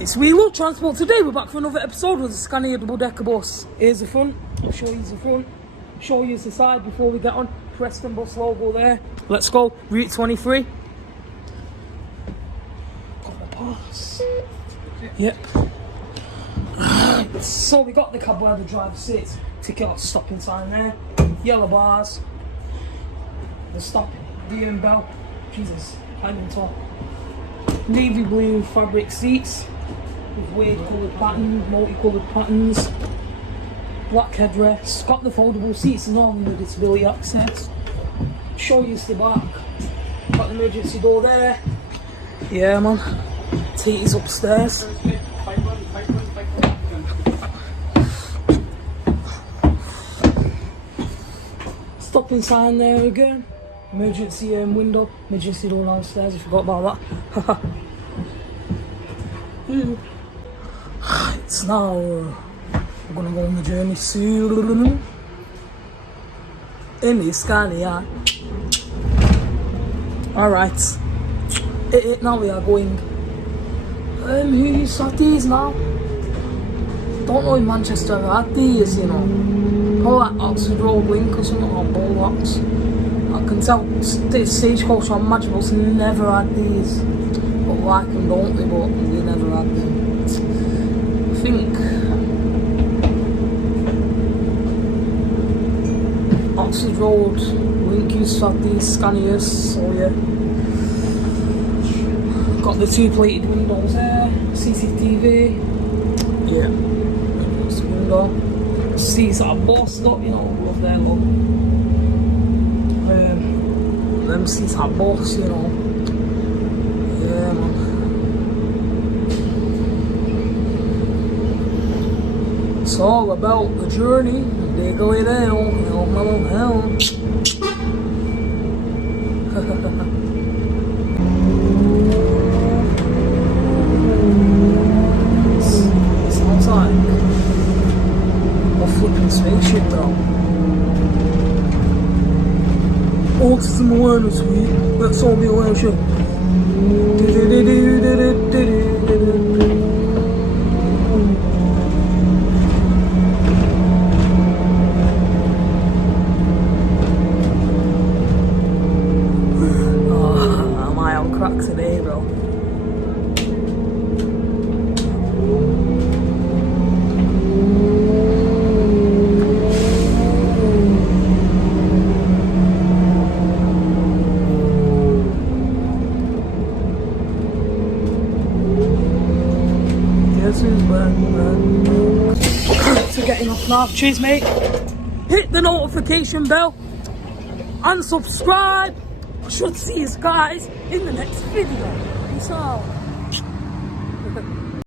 It's We Love Transport. Today we're back for another episode with the Scania double-decker bus. Here's the front. I'll show you the front. Show you the side before we get on. Preston bus logo there. Let's go. Route 23. Got the pass. Yep. So we got the cab where the driver sits. Ticket or stopping sign there. Yellow bars. The stop. DM bell. Jesus. I'm on top. Navy blue fabric seats with weird coloured patterns, multicoloured patterns. Black headrest. Got the foldable seats and all in the disability access. Show you the back. Got the emergency door there. Yeah, man. TT's upstairs. Stopping sign there again. Emergency window. Emergency door downstairs. I forgot about that. It's now. We're gonna go on the journey soon. In the Scania. Alright. Now we are going. Who's had these now? Don't know in Manchester I've had these, you know. Probably like Oxford Road Link or something on Bullrocks. I can tell Stagecoach on Magic Bus never had these. But like them, don't they? But we never had them. I think Oxford Road Link used to have these Scanias, so yeah. Got the two plated windows there, CCTV. Yeah, that's the window. Seats that are bossed up, you know, love their look. Them seats are boss, you know. Yeah, man. It's all about the journey. They go down, hell. Sounds like a flipping spaceship, though. Autism awareness week. Let's all be aware, sure. Am I on crack today, bro? So getting off now. Cheers, mate. Hit the notification bell and subscribe. I should see you guys in the next video. Peace out.